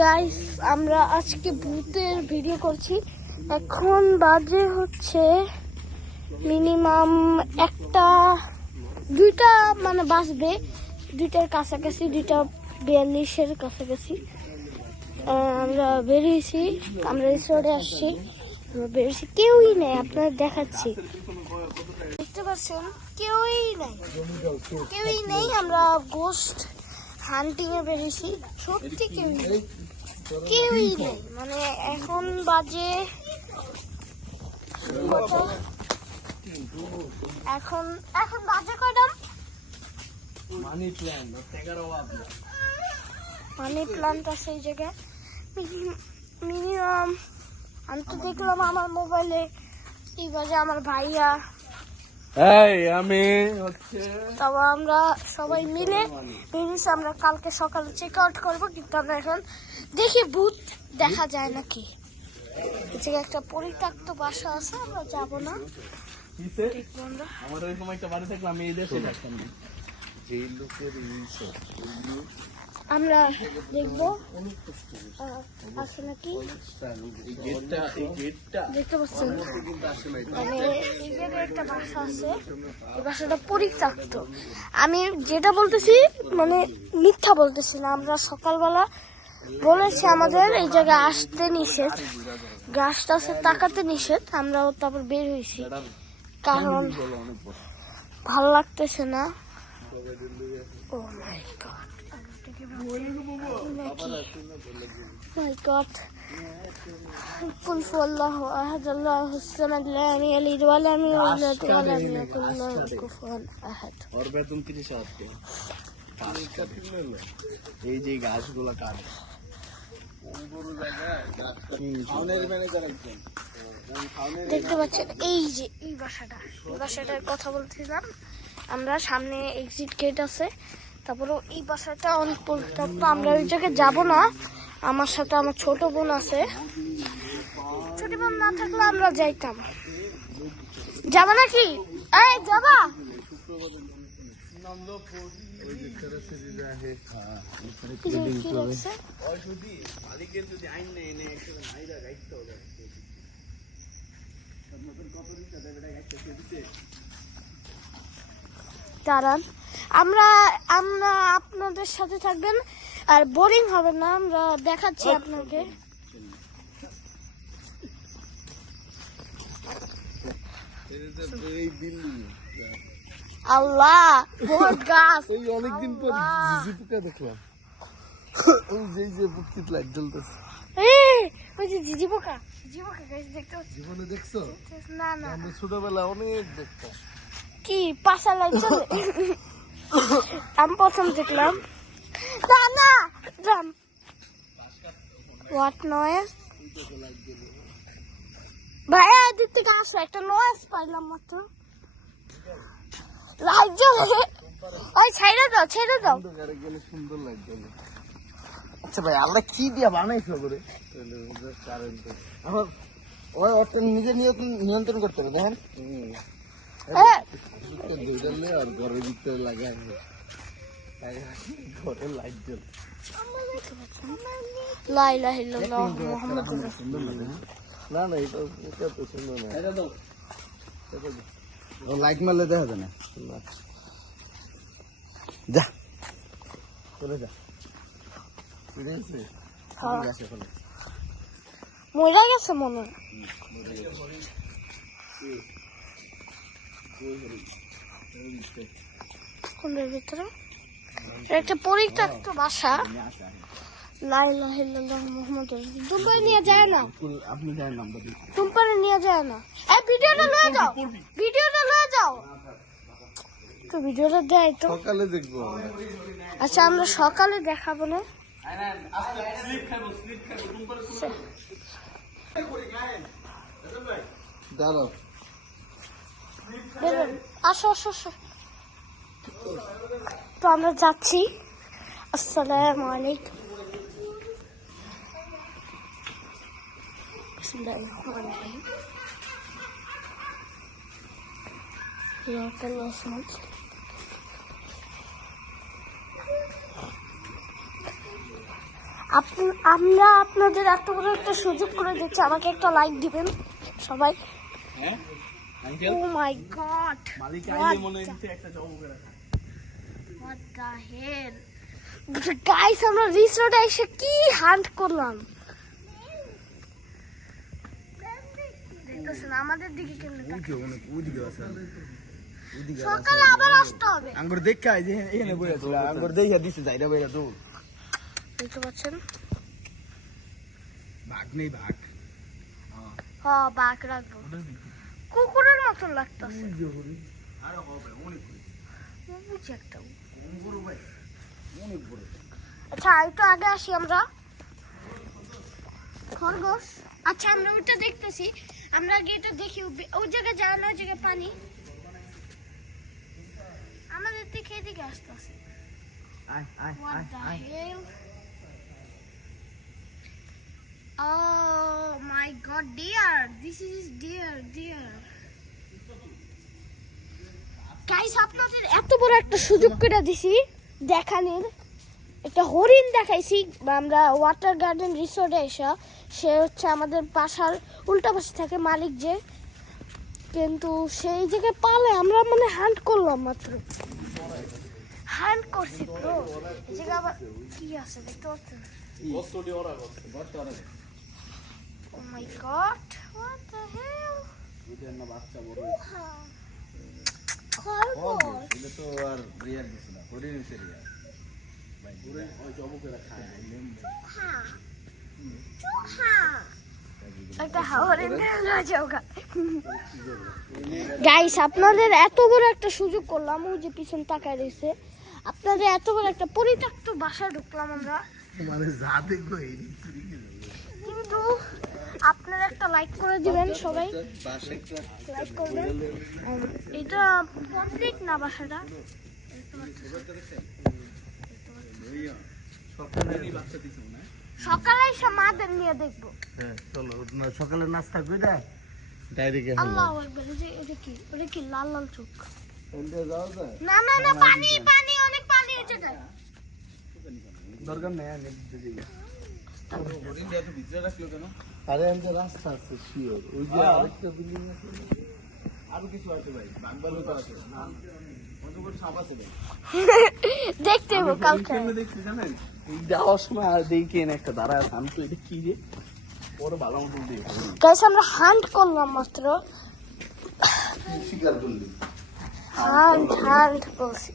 Guys আমরা আজকে ভূতের ভিডিও করছি। এখন বাজে হচ্ছে মিনিমাম দুইটা মানে বাজবে, দুইটার কাছাকাছি, 2:42 কাছাকাছি। আমরা বেরিয়েছি, আমরা রিসোর্টে আসছি, আমরা বেরিয়েছি, কেউই নেই। আপনাদের দেখাচ্ছি, দেখতে পাচ্ছেন কেউই নেই। আমরা গোস্ট হান্টিং এ বেরিয়েছি, সত্যি কেউই নেই। মানে এখন বাজে এখন বাজে কয়টা? মানি প্ল্যান্ট আছে এই জায়গায় মিনিমাম। আমি তো দেখলাম আমার মোবাইলে এই বাজে আমার ভাইয়া, তবে আমরা সবাই মিলে বেরিয়েছি। আমরা কালকে সকালে চেক আউট করবো, কিন্তু আমরা এখন দেখি ভূত দেখা যায় নাকি। একটা পরিত্যক্ত বাসা আছে, আমরা যাবো না। আমরা দেখবো আসে নাকি। দেখতে পাচ্ছেন মানে এই জায়গায় একটা বাসা আছে, এই বাসাটা পরিত্যক্ত। আমি যেটা বলতেছি মানে মিথ্যা বলতেছি না। আমরা সকালবেলা বলেছি আমাদের এই জায়গায় আসতে নিষেধ, গাছটা আছে তাকাতে নিষেধ। আমরাও তারপর বের হয়েছি, কারণ ভালো লাগতেছে না। ও মাই গড, قل هو الله احد الله الصمد لم يلد ولم يولد ولم يكن له كفوا احد। और मैं तुम कितनी साथ के এই যে গাছগুলো কাটে দেখতে পাচ্ছেন। এই যে এই বাসাটার কথা বলছিলাম আমরা। সামনে এক্সিট গেট আছে, তারপরে এই বাসাটা অনেক পরিত্যক্ত। আমরা ওই জায়গায় যাবো না, আমার সাথে আমার ছোট বোন আছে। ছোট বোন না থাকলে আমরা যাইতাম। যাবা নাকি? এই যাবা? দাঁড়ান, আমরা আপনাদের সাথে থাকবেন আর বোরিং হবে না। আমরা দেখাচ্ছি আপনাকে। আল্লাহ, বহুত গাছ। অনেকদিন পর ঝিঝি পোকা দেখলাম। লাইট জ্বলতেছে, ওই যে ঝিঝি পোকা দেখতে জীবনে দেখছো? না না, আমরা ছোটবেলা অনেক দেখতাম। কি পাশা লাইট জ্বলে? আমি প্রথম দেখলাম। না না, হোয়াট নয়েজ? ভাইয়া এদিক থেকে আসো, একটা নয়েজ পাইলাম মাত্র। লাইট জ্বলে, ওই ছেড়ে দাও। গেলে সুন্দর লাগবে। আচ্ছা ভাই, আল্লাহ কি দিয়া বানাইছো করে? আমার ওই ওটা নিজে নিয়ন্ত্রণ করতে হবে। দেখেন আর ঘরের ভিতরে লাগাই ঘরে লাইট জ্বলে। লা ইলাহা ইল্লাল্লাহ মুহাম্মাদুর রাসূলুল্লাহ। না এটা তো সুন্দর না। লাইট মারলে দেখা যায় না। যা চলে যা। মরে গেছে মনে হয়। কোনের ভিতরে একটা পরিত্যক্ত বাসা। লা ইলাহা ইল্লাল্লাহ মুহাম্মাদুর রাসূলুল্লাহ। টুম্পারে নিয়ে যায় না, আপনি যান নাম্বার টুম্পারে নিয়ে যায় না। এই ভিডিওটা লয়ে যাও, তো ভিডিওটা দেয় তো সকালে দেখবো। আচ্ছা, আমরা সকালে দেখাবো না। দাঁড়াও, আসো। তো আমরা যাচ্ছি। আসসালামু আলাইকুম। আমরা আপনাদের এত বড় একটা সুযোগ করে দিচ্ছি, আমাকে একটা লাইক দিবেন সবাই। Oh my god, what the hell guys, আমরা রিসোর্টে এসে কি হান্ট করলাম দেখতেছেন। আমাদের দিকে কেমন সকালে আবার আসতে হবে। আঙ্গুর দেখা যে এখানে বইরা ছিল, আঙ্গুর দেখা দিছে যাইরা বইরা দৌড়। দেখতে পাচ্ছেন ভাগ নেই ভাগ। হ্যাঁ, বাঘ রাখবো, কুকুরের মতন লাগতেছে। আরে হবে অনেক বুঝি একটা বড় ভাই, অনেক বড়। আচ্ছা, একটু আগে আসি আমরা। খরগোশ, আচ্ছা আমরা ওটা দেখতেছি, আমরা আগে এটা দেখি। ওই জায়গায় যাওয়া না, ওই জায়গায় পানি আমাদের দিকে এদিকে আসতেছে। আয় আয় What আয় the আয়। hell? Oh my god, deer. This is deer. Guys, আপনাদের এত বড় একটা সুযোগ করে দিছি দেখানোর। একটা হরিণ দেখাইছি আমরা ওয়াটার গার্ডেন রিসোর্টে এসে। সে হচ্ছে আমাদের বাসার উল্টা পাশে থাকে মালিক যে, কিন্তু সেই জায়গায় পালে আমরা মানে হান্ট করলাম, মাত্র হান্ট করছি ব্রো। এই জায়গায় আবার কি আছে দেখতে পাচ্ছেন? Oh my god, what the hell? এটা না বাচ্চা বড়। খরগোশ। এটা তো আর রিয়ার দিছ না, হরিণ সেরিয়া। ভাই পুরো ওই জবকে খায় লেম্বু। চুহা একটা হরিণ রাজাওগা। গাইস, আপনাদের এত বড় একটা সুযোগ করলাম, ওই যে পিছন তাকায় রয়েছে। আপনাদের এত বড় একটা পরিত্যক্ত বাসায় ঢুকলাম আমরা, মানে যা দেখবো এই কিন্তু আপনারা একটা লাইক করে দিবেন সবাই, লাইক করবেন। এটা কমপ্লিট না বাসাটা, সকালে এসে মাদের নিয়ে দেখবো। হ্যাঁ চলো, সকালে নাস্তা কইরা ডাইরেক্ট এখন আল্লাহু আকবার। ওটা কি লাল লাল চোখ? ওইটা যাও যায়। না, পানি অনেক পানি আছে। দরকার নেই আমি দিদি। হরিণ যত ভিতরে রাখলো কেন? আরে আমাদের রাস্তা আছে শিওর। ওই যে আরেকটা বিল্ডিং আছে, আরো কিছু আছে ভাই, বাংবালো তো আছে না, কত করে সাপ আছে ভাই। দেখতে হবে কালকে। কেন দেখছি জানেন, এই যাওয়ার সময় আর দেখি না একটা দাঁড়ায় আছে, আমি তো এটা কি রে বড় ভালো মতো দেখি। গাইস, আমরা হান্ট করলাম মাত্র। শিকার করলি হান্ট বলছি।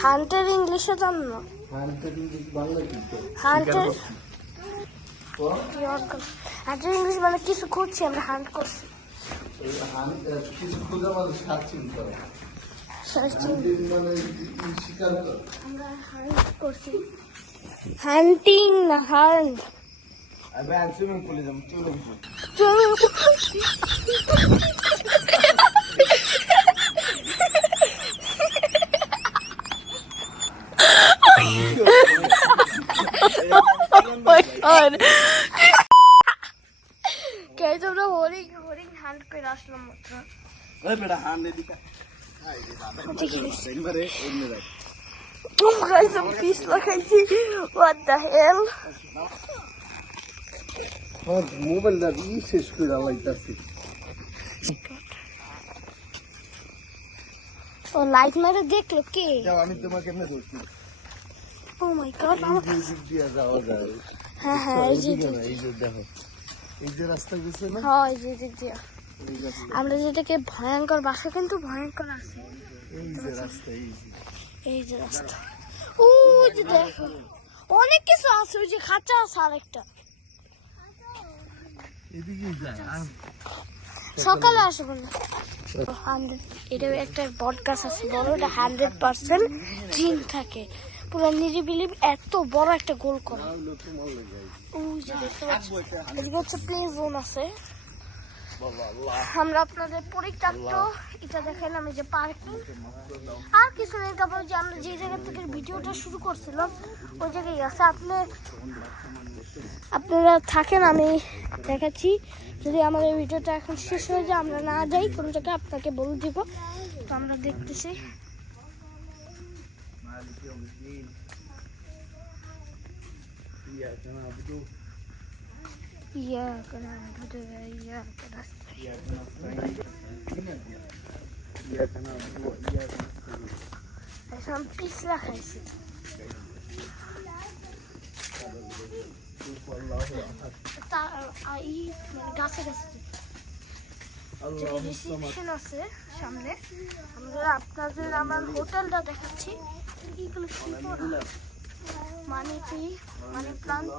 হান্টের ইংলিশে জানো না? হান্টের বাংলা কি তো? হান্টের ইংলিশ মানে কিছু খুঁজছি, আমরা হান্ট করছি। এই হান্ট কিছু খোঁজা মানে সার্চিং করা। সার্চিং মানে শিকার করা। আমরা হান্ট করছি, হান্টিং না হান্ট। আবে সুইমিং পুলে যাবো, চলে গেছি। গাইস, আমরা হরিণ হান্ট করে আসলাম মাত্র। ওই বেটা হান্ট এদিকে। একবারে অন্য রাখ। Oh guys, I'm peace লাগাইছি। What the hell? মোবাইলটা শেষ করে লাইতাছি। ও লাইট মেরে দেখলো কে? যাও, আমি তোমাকে এমনি ধরছি। Oh my god, এই দিক দিয়ে যাওয়া যায়। হ্যাঁ, এই যে এই যে দেখো, এই যে রাস্তা গেছে না, হ্যাঁ, এই যে দিক দিয়ে। এই রাস্তা, আমরা যেটাকে ভয়ঙ্কর বাসা, কিন্তু ভয়ঙ্কর আছে। এই যে রাস্তা, এই যে রাস্তা, ও যে দেখো অনেক কিছু আছে। ওই যে খাঁচা আছে আরেকটা, এদিকে যায়। আর সকালে আসবো না। 100 এটা একটা বট গাছ আছে বড়, এটা 100% জিন থাকে, পুরো নিরিবিলি, এত বড় একটা গোল করা। ওই যে দেখতে পাচ্ছি, এদিকে হচ্ছে প্লে জোন আছে। আমরা আপনাদের পরিত্যক্ত এটা দেখালাম, এই যে পার্কিং, আর কিছু নেই। তারপর যে আমরা যে জায়গা থেকে ভিডিওটা শুরু করছিলাম ওই জায়গায় আছে। আপনারা থাকেন, আমি দেখাচ্ছি। যদি আমাদের ভিডিওটা এখন শেষ হয়ে যায়, আমরা না যাই কোন জায়গায়, আপনাকে বলে দিব। তো আমরা দেখতেছি। إياك نعبد وإياك نستعين এখন পিছলা খাইছি গাছে গাছে রিসেপশন আছে সামনে। আপনাদের আমার হোটেলটা দেখাচ্ছি। এগুলো মানি ট্রি, মানি প্লান্ট।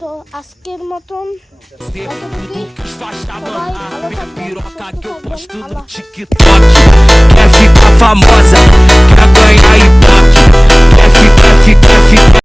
তো আজকের মতন এতটুকুই। সবাই ভালো থাকবেন, সুস্থ থাকবেন। আল্লাহ। Quer ficar famosa, quer ganhar ibope, quer ficar